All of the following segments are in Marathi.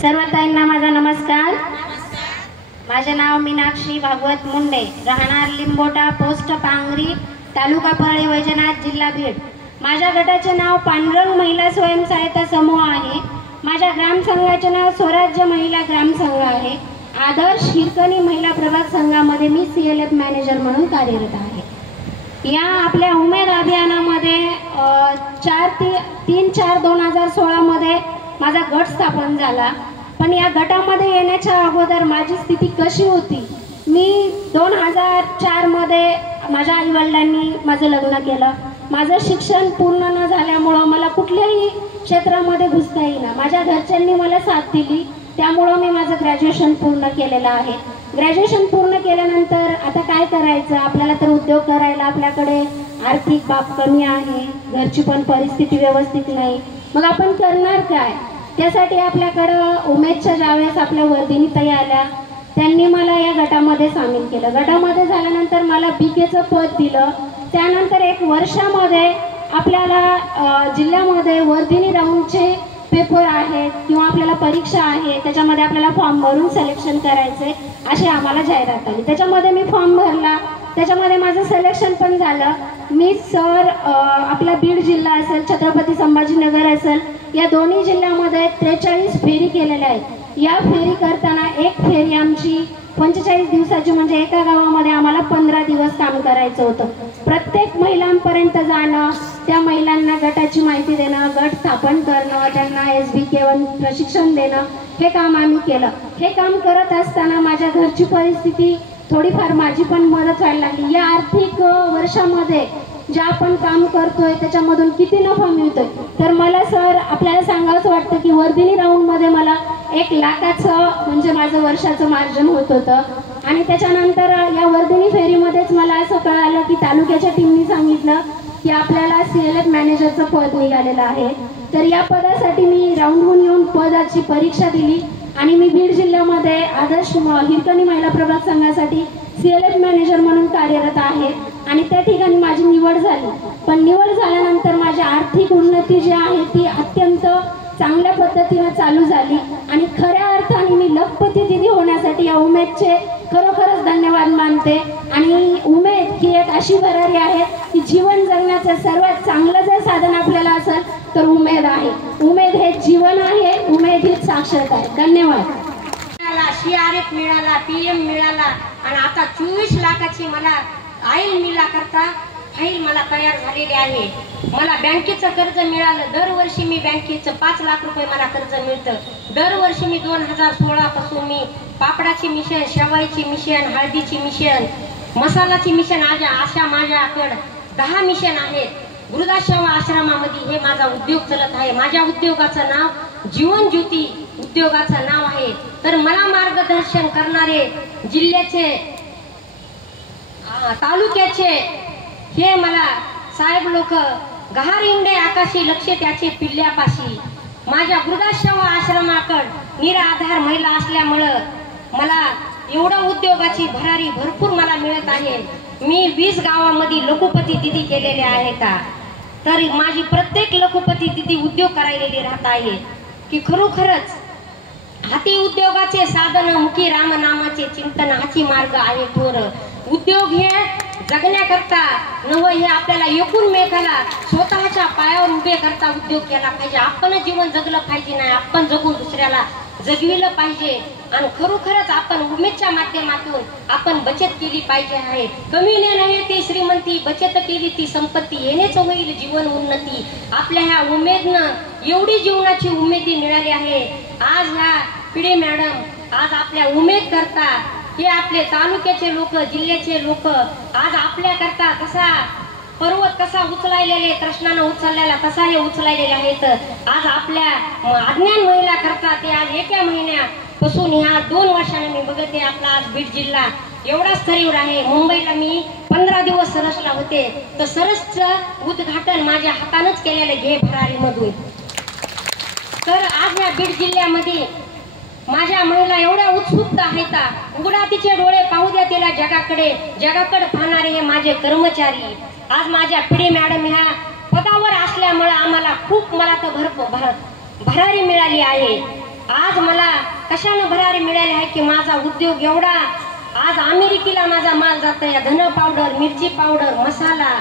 सर्व ताईंना माझा नमस्कार। माझे नाव मीनाक्षी भागवत मुंडे, राहणार लिंबोटा, पोस्ट पांगरी, तालुका परळी वैजनाथ, जिल्हा बीड। माझ्या गटाचे नाव पांडुरंग महिला स्वयंसहायता समूह आहे। माझ्या ग्रामसंघाचे नाव स्वराज्य महिला ग्रामसंघ आहे। आदर्श हिरकणी महिला प्रभाग संघामध्ये मी CLF मॅनेजर म्हणून कार्यरत आहे। या आपल्या उमेद अभियानामध्ये 3/4/2016 मध्ये माझा गट स्थापन झाला। पण या गटामध्ये येण्याच्या अगोदर माझी स्थिती कशी होती, मी 2004 मध्ये माझ्या आई वडिलांनी माझं लग्न केलं। माझं शिक्षण पूर्ण न झाल्यामुळं मला कुठल्याही क्षेत्रामध्ये घुसता येईना। माझ्या घरच्यांनी मला साथ दिली, त्यामुळं मी माझं ग्रॅज्युएशन पूर्ण केलेलं आहे। ग्रॅज्युएशन पूर्ण केल्यानंतर आता काय करायचं, आपल्याला तर उद्योग करायला आपल्याकडे आर्थिक बाब कमी आहे, घरची पण परिस्थिती व्यवस्थित नाही, मग आपण करणार काय। त्यासाठी आपल्याकडं उमेदच्या ज्यावेळेस आपल्या वर्धिनी ताई आल्या, त्यांनी मला या गटामध्ये सामील केलं। गटामध्ये झाल्यानंतर मला BKचं पद दिलं। त्यानंतर 1 वर्षामध्ये आपल्याला जिल्ह्यामध्ये वर्धिनी राऊंडचे पेपर आहेत किंवा आपल्याला परीक्षा आहे, त्याच्यामध्ये आपल्याला फॉर्म भरून सिलेक्शन करायचे अशी आम्हाला जाहिरात आली। त्याच्यामध्ये मी फॉर्म भरला, त्याच्यामध्ये माझं सिलेक्शन पण झालं। मी सर आपला बीड जिल्हा असेल, छत्रपती संभाजीनगर असेल, या दोन्ही जिल्ह्यामध्ये 43 फेरी केलेल्या आहेत। या फेरी करताना एक फेरी आमची 45 दिवसाची, म्हणजे एका गावामध्ये आम्हाला 15 दिवस काम करायचं होतं। प्रत्येक महिलांपर्यंत जाणं, त्या महिलांना गटाची माहिती देणं, गट स्थापन करणं, त्यांना SBK1 प्रशिक्षण देणं, हे काम आम्ही केलं। हे काम करत असताना माझ्या घरची परिस्थिती थोडीफार माझी पण मदत व्हायला लागली। या आर्थिक वर्षामध्ये जे आपण काम करतोय त्याच्यामधून किती नफा मिळतोय, तर मला सर आपल्याला सांगावंसं वाटतं की वर्धिनी राऊंडमध्ये मला 1 लाखाचं म्हणजे माझं वर्षाचं मार्जिन होत होतं। आणि त्याच्यानंतर या वर्धिनी फेरीमध्येच मला असं कळालं की तालुक्याच्या टीमनी सांगितलं की आपल्याला CLF मॅनेजरचं पद निघालेलं आहे। तर या पदासाठी मी राऊंडहून येऊन पदाची परीक्षा दिली आणि मी बीड जिल्ह्यामध्ये आदर्श हिरकणी महिला प्रभाग संघासाठी CLF मॅनेजर म्हणून कार्यरत आहे आणि त्या ठिकाणी माझी निवड झाली। पण निवड झाल्यानंतर माझी आर्थिक उन्नती जी आहे ती अत्यंत चांगल्या पद्धतीने चालू झाली आणि खऱ्या अर्थाने मी लखपती दिदी होण्यासाठी या उमेदचे खरोखरच धन्यवाद मानते। आणि उमेद ही एक अशी भरारी आहे की जीवन जगण्याचं सर्वात चांगलं जर साधन आपल्याला असेल तर उमेद आहे। उमेद हे जीवन आहे, उमेद ही साक्षरता आहे। धन्यवाद। CRF मिळाला, PM मिळाला आणि आता 24 लाखाची मला आईल मिळाला करता फाईल मला तयार झालेली आहे। मला बँकेचं कर्ज मिळालं। दरवर्षी मी बँकेचं 5 लाख रुपये मला कर्ज मिळतं। दरवर्षी मी 2016 पासून मी पापडाची मिशन, शेवाळीची मिशन, हळदीची मिशन, मसालाची मिशन, अशा माझ्याकडे 10 मिशन आहेत। वृद्धाश्रम आश्रमामध्ये हे माझा उद्योग चालत आहे. माझ्या उद्योगाचं नाव जीवन ज्योती उद्योगाचं नाव आहे. तर मला मार्गदर्शन करणारे जिल्ह्याचे तालुक्याचे हे मला साहेब लोक गहार इंडे आकाशी लक्ष त्याचे पिल्ल्यापाशी. माझ्या वृद्धाश्रम आश्रमाकड निराधार महिला असल्यामुळं मला एवढं उद्योगाची भरारी भरपूर मला मिळत आहे. मी 20 गावामध्ये लखुपती दिदी केलेले आहेत. तर माझी प्रत्येक लखुपती दिदी उद्योग करायलेली राहत आहे की खरोखरच हाती उद्योगाचे साधन मुखी राम नामाचे चिंतन हाची मार्ग आहे थोर. उद्योग हे जगण्याकरता नव हे आपल्याला एकूण मेघाला स्वतःच्या पायावर उभे करता उद्योग केला पाहिजे. आपण जीवन जगलं पाहिजे नाही, आपण जगून दुसऱ्याला जगविलं पाहिजे. आणि खरोखरच आपण उमेदच्या माध्यमातून आपण बचत केली पाहिजे आहे. कमीने नाही ती श्रीमंती, बचत केली ती संपत्ती, येणेच होईल जीवन उन्नती. आपल्या ह्या उमेदनं एवढी जीवनाची उमेदी मिळाली आहे. आज ह्या पिढी मॅडम आज आपल्या उमेद करता हे आपले तालुक्याचे लोक जिल्ह्याचे लोक आज आपल्या करता कसा पर्वत कसा उचलायलेले कृष्णानं उचललेला तसा हे उचलायलेले आहेत. आज आपल्या अज्ञान महिला करता ते आज एका महिन्यापासून ह्या 2 वर्षाने मी बघते आपला आज बीड जिल्हा एवढा स्तरीवर आहे. मुंबईला मी 15 दिवस सरसला होते तर सरसचं उद्घाटन माझ्या हातानच केलेलं घे भरारी मधून. तर आज या बीड जिल्ह्यामध्ये माझ्या महिला एवढ्या उत्सुकता आहेत. उघडा तिचे डोळे पाहू द्या तिला जगाकडे पाहणारे हे माझे कर्मचारी. आज माझ्या पिढी मॅडम ह्या पदावर असल्यामुळे आम्हाला खूप मला तर भरारी मिळाली आहे. आज मला कशाने भरारी मिळाली आहे की माझा उद्योग एवढा आज अमेरिकेला माझा माल जातोय. धन पावडर, मिरची पावडर, मसाला.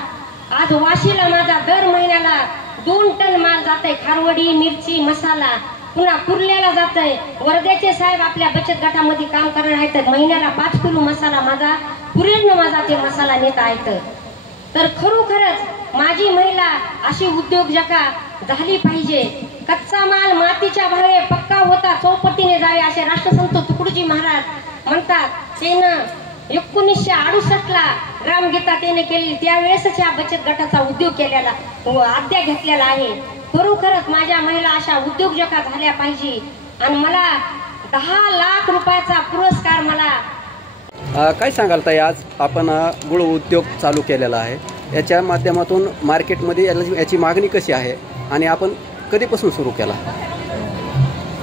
आज वाशीला माझा दर महिन्याला 2 टन माल जातोय. खारवडी, मिरची, मसाला. पुन्हा कुर्ल्याला जातोय. वर्ध्याचे साहेब आपल्या बचत गटामध्ये काम करणार आहेत. महिन्याला 5 किलो मसाला माझा कुरेरनं माझा ते मसाला नेत आहेत. तर खरोखरच माझी महिला अशी उद्योजका झाली पाहिजे. कच्चा माल मातीच्या भावे पक्का होता चौपटीने जावे असे राष्ट्रसंत तुकडोजी महाराज म्हणतात. त्यानं 1968ला ग्रामगीता त्याने केली त्यावेळेसच या बचत गटाचा उद्योग केलेला आद्या घेतलेला आहे. खरोखरच माझ्या महिला अशा उद्योजका झाल्या पाहिजे. आणि मला 10 लाख रुपयाचा पुरस्कार मला काय सांगाल ताई, आज आपण गुळ उद्योग चालू केलेला आहे. याच्या माध्यमातून मार्केटमध्ये याची मागणी कशी आहे आणि आपण कधीपासून सुरू केला?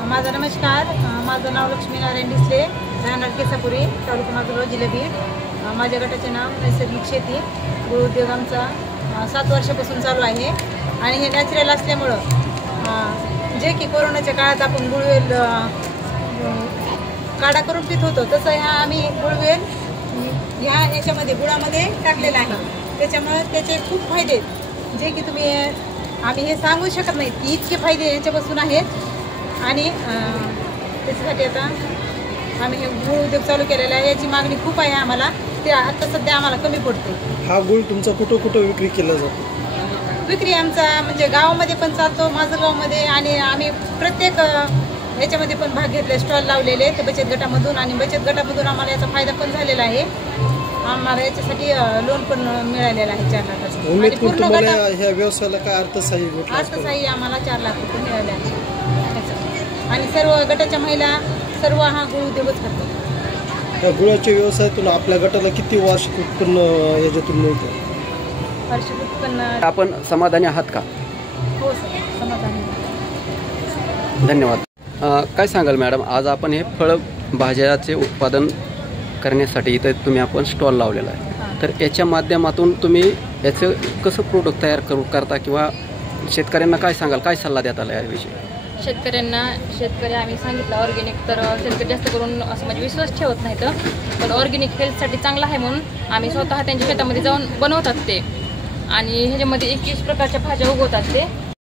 माझा नमस्कार. माझं नाव लक्ष्मी नारायण डिसले, राहणार केसापुरी, तालुका माजलगाव, जिल्हा बीड. माझ्या गटाचे नाव नैसर्गिक शेती. गुळ उद्योग आमचा 7 वर्षापासून चालू आहे. आणि हे नॅचरल असल्यामुळं जे की कोरोनाच्या काळात आपण गुळवेल काढा करून पित होतो तसं ह्या आम्ही गुळवेल ह्या याच्यामध्ये गुळामध्ये टाकलेला आहे. त्याच्यामुळं त्याचे खूप फायदे जे की तुम्ही आम्ही हे सांगू शकत नाही की इतके फायदे याच्यापासून आहेत. आणि त्याच्यासाठी आता आम्ही हे गुळ उद्योग चालू केलेला आहे. याची मागणी खूप आहे आम्हाला. ते आता सध्या आम्हाला कमी पडते. हा गुळ तुमचा कुठं विक्री केला जातो? विक्री आमचा म्हणजे गावामध्ये पण चालतो, माजलगावमध्ये. आणि आम्ही प्रत्येक याच्यामध्ये पण भाग घेतला, स्टॉल लावलेले ते बचत गटामधून. आणि बचत गटामधून आम्हाला याचा फायदा पण झालेला आहे. आम्हाला याच्यासाठी लोन पण मिळालेलं आहे 4 लाखाचं. उमेद पूर्ण तुम्हाला ह्या व्यवसायाला काय अर्थसहाय्य आम्हाला 4 लाख रुपये मिळाले आहे. आणि सर्व गटाच्या महिला सर्व हा गुळ उद्योगच करतात. या गुळाच्या व्यवसायातून आपल्या गटाला किती वार्षिक उत्पन्न याच्यातून मिळतं? वार्षिक उत्पन्न आपण समाधानी आहात का? हो सर, समाधानी. धन्यवाद. काय सांगाल मॅडम, आज आपण हे फळ भाज्याचे उत्पादन करण्यासाठी इथं तुम्ही आपण स्टॉल लावलेला आहे. तर याच्या माध्यमातून तुम्ही याचं कसं प्रोडक्ट तयार करता किंवा शेतकऱ्यांना काय सांगाल, काय सल्ला देता आला याविषयी? शेतकरी आम्ही सांगितलं ऑर्गॅनिक, तर शेतकरी जास्त करून असं म्हणजे विश्वास ठेवत नाहीत. पण ऑर्गॅनिक हेल्थसाठी चांगलं आहे म्हणून आम्ही स्वतः त्यांच्या शेतामध्ये जाऊन बनवतात ते. आणि ह्याच्यामध्ये 21 प्रकारच्या भाज्या उगवतात ते.